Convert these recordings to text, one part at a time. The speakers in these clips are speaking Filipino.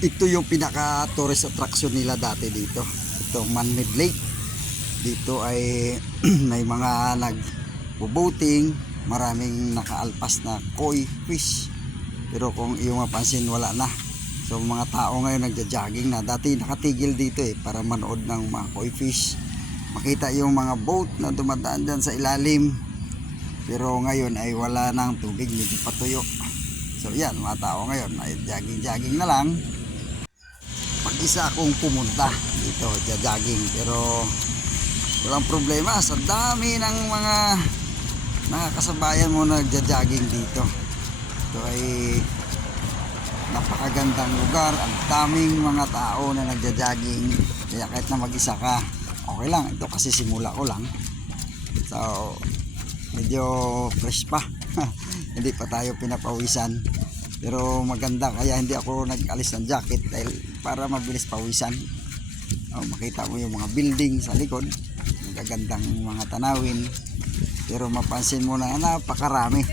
Ito yung pinaka tourist attraction nila dati dito. Itong man-made lake. Dito ay may mga nag-boating, maraming nakaalpas na koi fish. Pero kung iyong mapansin, wala na. So mga tao ngayon nagja-jogging na. Dati nakatigil dito para manood ng mga koi fish. Makita yung mga boat na dumadaan dyan sa ilalim. Pero ngayon ay wala nang tubig, medyo patuyo. So yan, mga tao ngayon ay jogging-jogging na lang. Pag-isa akong pumunta dito, jogging, pero walang problema sa dami ng mga nakakasabayan mo nagja-jogging dito. Ito ay napakagandang lugar, ang daming mga tao na nagja-jogging, kaya kahit na mag-isa ka, okay lang. Ito kasi simula ko lang, so medyo fresh pa. Hindi pa tayo pinapawisan, pero maganda, kaya hindi ako nag-alis ng jacket dahil para mabilis pawisan. Makita mo yung mga building sa likod, magagandang mga tanawin, pero mapansin mo na napakarami,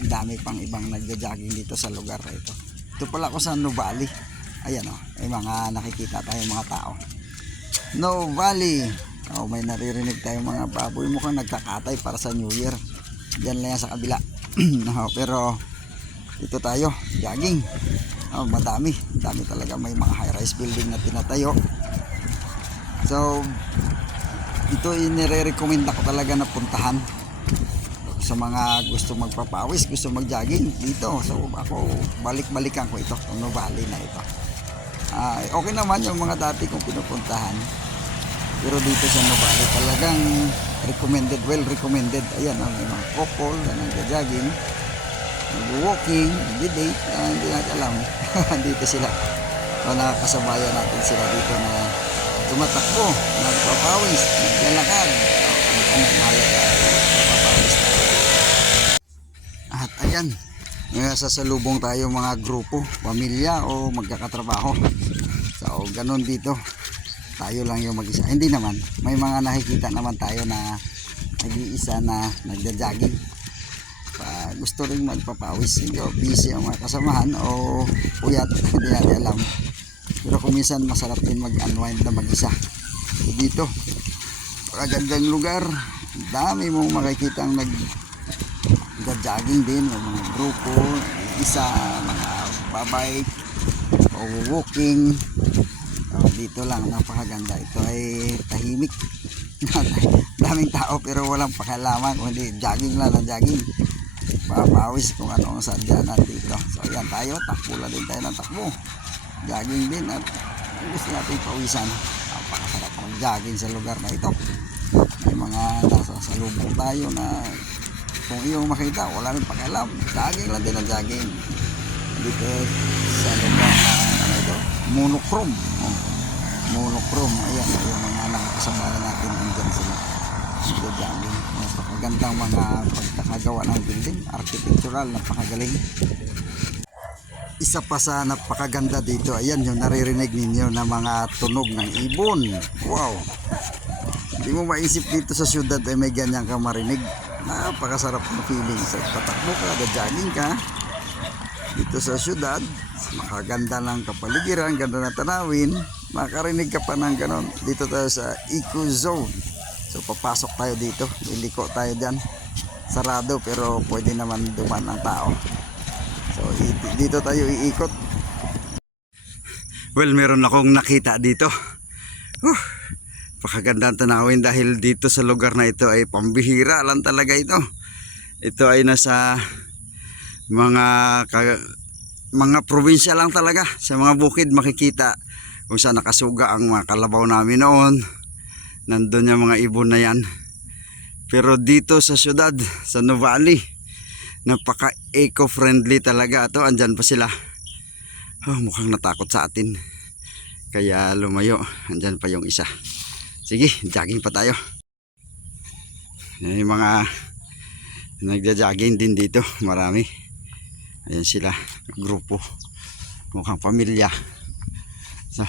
ang dami pang ibang nagja-jogging dito sa lugar na ito. Ito pala ako sa Nuvali. Ayan may mga nakikita tayong mga tao. Nuvali. May naririnig tayong mga baboy, mukhang nagkakatay para sa New Year. Diyan lang yan sa kabila. Pero dito tayo, jogging. Madami talaga, may mga high-rise building na tinatayo. So ito inire-recommend ako talaga na puntahan sa mga gusto magpapawis, gusto mag-jogging dito. So ako, balik-balikan ko ito, itong Nuvali na ito. Okay naman yung mga dati kong pinupuntahan, pero dito sa Nuvali talagang recommended, well recommended. Ayan, may mga couple na nag-jogging, nag-walking, nag-date, hindi natin alam. Dito sila, nakakasabayan natin sila dito na tumatakbo, nagpapawis, naglalakad, nagpapawis. At ayan, sasalubong tayo mga grupo, pamilya o magkakatrabaho. So ganun dito, tayo lang yung mag-isa. Hindi naman, may mga nakikita naman tayo na nag-iisa na nagja-jogging. Gusto rin magpapawis, busy ang mga kasamahan o puyat, hindi natin alam. Pero kung minsan masarap din mag-unwind na mag-isa. So dito, pagagandang lugar, dami mong makikitang nag-jogging din, mga grupo, isa, mga babike o walking. Dito lang, napakaganda. Ito ay tahimik. Daming tao pero walang pakialaman, kundi jogging lang na jogging. Papawis kung ano ang sadya natin dito. So ayan tayo, takbo lang din tayo ng takbo, jogging din, at gusto natin pawisan. Napakasarap mag-jogging sa lugar na ito. May mga nasa salubong tayo na kung iyong makita, wala rin pakialam, jogging lang din ang jogging. Dito sa lugar na ito, monochrome. Monochrome, ayan yung mga nakakasabayan natin, andyan sila jogging. Napakagandang mga pagkakagawa ng building, architectural, napakagaling. Isa pa sa napakaganda dito, ayan yung naririnig ninyo na mga tunog ng ibon. Wow, hindi mo maisip dito sa syudad ay may ganyan ka marinig. Napakasarap ng feeling. So tatakbo ka, jogging ka dito sa syudad, makaganda ng kapaligiran, ganda ng tanawin, makarinig ka pa ng ganon. Dito tayo sa eco zone. So papasok tayo dito, iliko tayo dyan, sarado pero pwede naman duman ang tao. So dito tayo iikot. Well, meron akong nakita dito. Pakagandang tanawin dahil dito sa lugar na ito ay pambihira lang talaga ito. Ito ay nasa mga probinsya lang talaga. Sa mga bukid makikita kung saan nakasuga ang mga kalabaw namin noon. Nandun yung mga ibon na yan. Pero dito sa syudad, sa Nuvali, napaka eco-friendly talaga. Ito, andyan pa sila. Mukhang natakot sa atin, kaya lumayo. Andyan pa yung isa. Sige, jogging pa tayo. Yung mga nagja-jogging din dito, marami. Ayan sila, grupo, mukhang pamilya. So,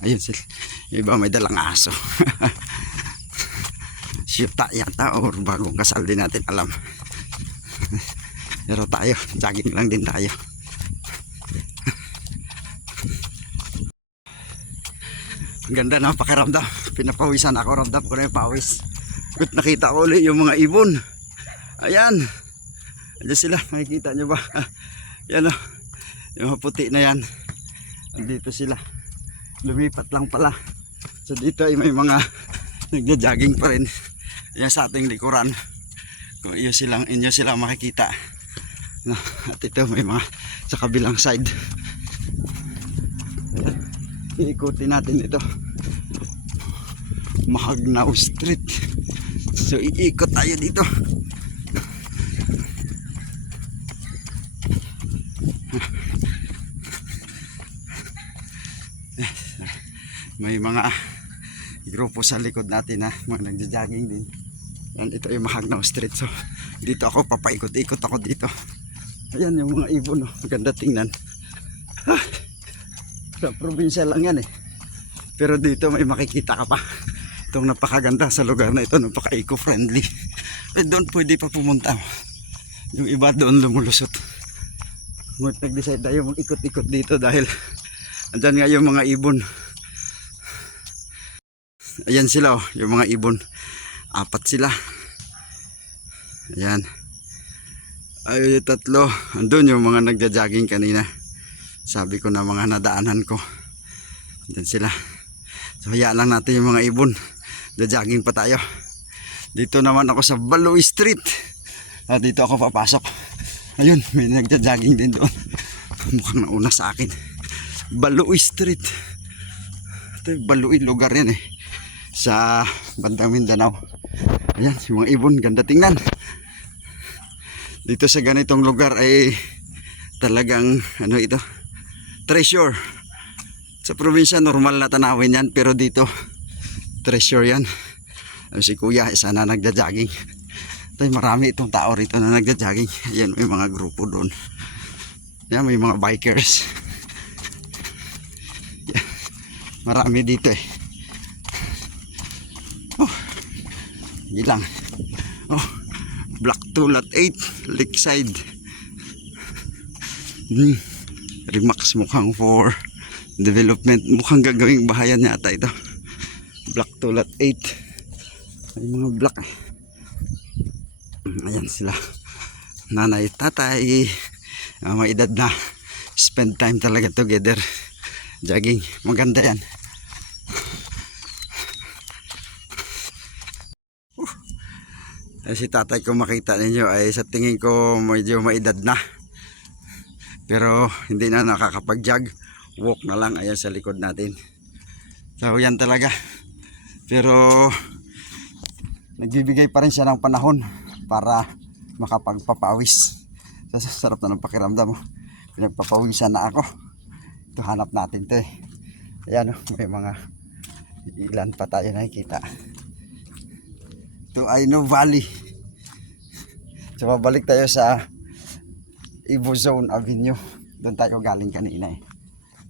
ayun sila. Yung iba may dalang aso. Siyuta yata or bagong kasal din natin alam. Pero tayo, jogging lang din tayo. Ang ganda na pakiramdam. Pinapawisan ako, ramdam ko na yung pawis. But nakita ko ulit yung mga ibon. Ayan. Andiyan sila, makikita nyo ba? Yan o, yung mga puti na yan. Andito sila. Lumipat lang pala. So dito ay may mga nagja-jogging pa rin. Yan sa ating likuran. Kung inyo silang makikita. No, at ito may mga sa kabilang side. Iikutin natin ito. Mahagnao Street. So iikot tayo dito. May mga grupo sa likod natin na mga nagja-jogging din. Yan, ito yung Mahagnao Street. So dito ako papaikot-ikot ako dito. Ayan yung mga ibon, oh. Maganda tingnan. Sa probinsya lang yan eh. Pero dito may makikita ka pa. Itong napakaganda sa lugar na ito, napaka eco-friendly. Doon pwede pa pumunta. Yung iba doon lumulusot. Ngunit nag-decide tayo mag-ikot-ikot dito dahil andyan nga yung mga ibon. Ayan sila oh, yung mga ibon. 4 sila. Ayan. Ay, 3. Andun yung mga nagja-jogging kanina. Sabi ko na mga nadaanan ko. Andun sila. So hayaan lang natin yung mga ibon. Jogging pa tayo. Dito naman ako sa Baloy Street. At dito ako papasok. Ayun, may nagja-jogging din doon. Mukhang nauna sa akin. Baloy Street. Ito yung Baloy, lugar yan eh. Sa bandang Mindanao. Ayan, yung mga ibon, ganda tingnan. Dito sa ganitong lugar ay talagang ano ito, treasure. Sa probinsya normal na tanawin yan, pero dito treasure yan. Si kuya isa na nagja-jogging. Tay marami itong tao rito na nagja-jogging. Ayan, may mga grupo doon. Yan, may mga bikers. Yan, marami dito eh. Oh, ilang. Oh, Block 2 Lot 8 Lakeside. Remax mukhang for development. Mukhang gagawing bahayan yata ito. Block 2 Lot 8. May mga block eh. Ayan sila. Nanay, tatay, may edad na. Spend time talaga together. Jogging. Maganda yan. Si tatay kung makita ninyo ay sa tingin ko medyo maedad na. Pero hindi na nakakapag-jog. Walk na lang. Ayan sa likod natin. So yan talaga. Pero nagbibigay pa rin siya ng panahon para makapagpapawis. So, sarap na ng pakiramdam. Pinagpapawisan na ako. Ito hanap natin to eh. Ayan oh, may mga ilan pa tayo nakikita. Ito ay No Valley. So babalik tayo sa Evo Zone Avenue. Doon tayo galing kanina eh.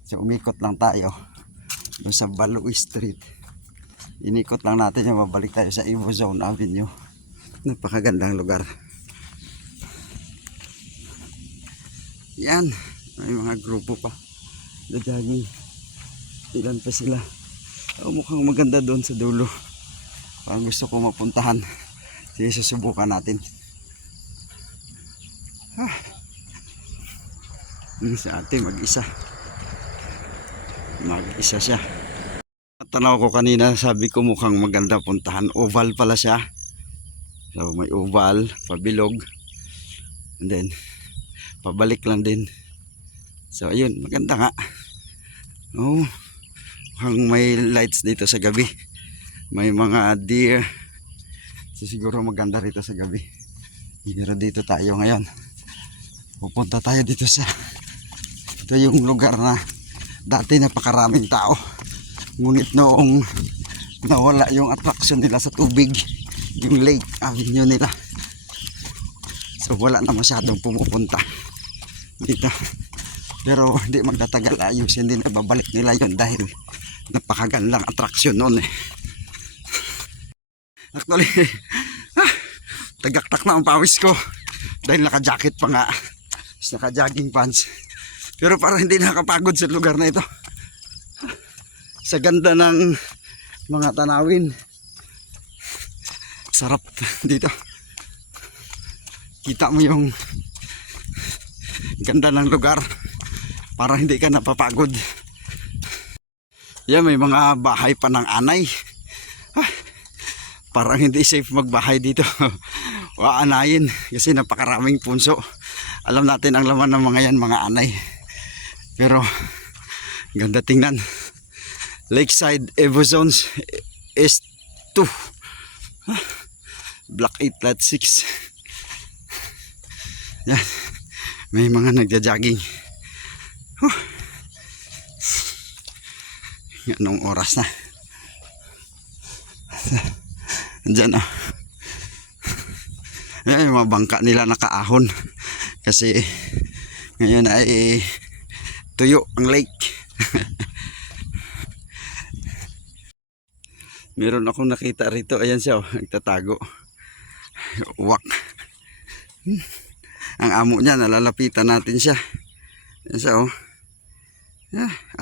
So umikot lang tayo doon sa Baloy Street. Inikot lang natin yung babalik tayo sa Evo Zone Avenue. Napakagandang lugar. Yan, may mga grupo pa. Dadaging. Ilan pa sila. Oh, mukhang maganda doon sa dulo. Parang gusto ko mapuntahan. Sige, susubukan natin. Ini sa atin mag-isa. Mag-isa siya. Tanaw ko kanina, sabi ko mukhang maganda puntahan. Oval pala siya. So may oval, pabilog. And then pabalik lang din. So ayun, maganda nga. Oh, mukhang may lights dito sa gabi. May mga deer. So siguro maganda rito sa gabi. Pero dito tayo ngayon. Pupunta tayo dito sa ito yung lugar na dati napakaraming tao. Ngunit noong nawala yung attraction nila sa tubig, yung Lake Avenue nila, so wala na masyadong pumupunta dito. Pero hindi magtatagal, ayusin din, babalik nila yon dahil napakagandang attraction noon eh. Actually tagaktak na ang pawis ko dahil naka-jacket pa nga, naka-jogging pants, pero parang hindi nakapagod sa lugar na ito. sa ganda ng mga tanawin. Sarap dito. Kita mo yung ganda ng lugar. Parang hindi ka napapagod. Yan, may mga bahay pa ng anay. Parang hindi safe magbahay dito. Waanayin kasi napakaraming punso. Alam natin ang laman ng mga yan, mga anay. Pero ganda tingnan. Lakeside Evo Zones S2 Block 8 Lot 6. Yan, may mga nagja-jogging. Anong oras na? Diyan Ayan, yung mga bangka nila nakaahon. Kasi ngayon ay tuyo ang lake. Meron akong nakita rito. Ayan siya, nagtatago. Uwak. Ang amo niya, nalalapitan natin siya. Ayan siya, oh.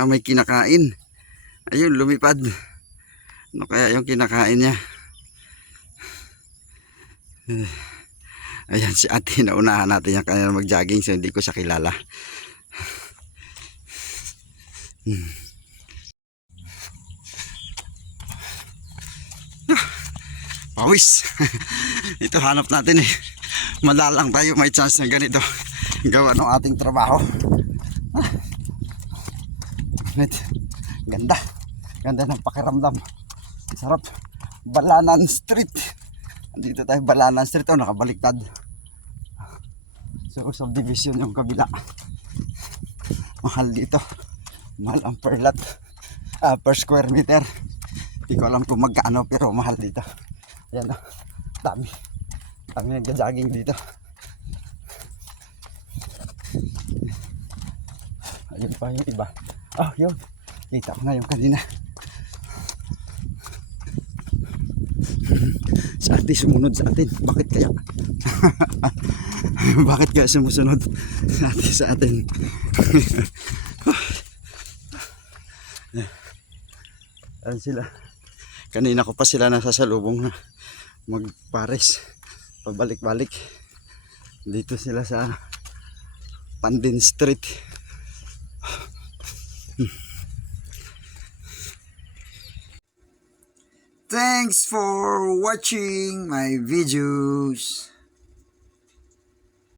May kinakain. Ayun, lumipad. Ano kaya yung kinakain niya? Ayan si ate, naunahan natin yung kanina mag-jogging, so hindi ko siya kilala. Pawis. Ito hanap natin eh. Madalang tayo may chance na ganito gawa ng ating trabaho. Ganda. Ganda ng pakiramdam. Sarap. Balanan Street. Dito tayo, Balanan Street. Oh, nakabaliktad. So, subdivision yung kabila. Mahal dito. Mahal ang per lot. Per square meter. Hindi ko alam kung magkano, pero mahal dito. Ayan, oh. Dami. Dami nagja-jogging dito. Ayun pa yung iba. Oh, yun. Kita ko na yung kanina. Sa atin, sumunod sa atin. Bakit kaya? Bakit kaya sumusunod sa atin? Ayan sila. Kanina ko pa sila nasasalubong na magpares. Pabalik-balik. Dito sila sa Pandin Street. Thanks for watching my videos.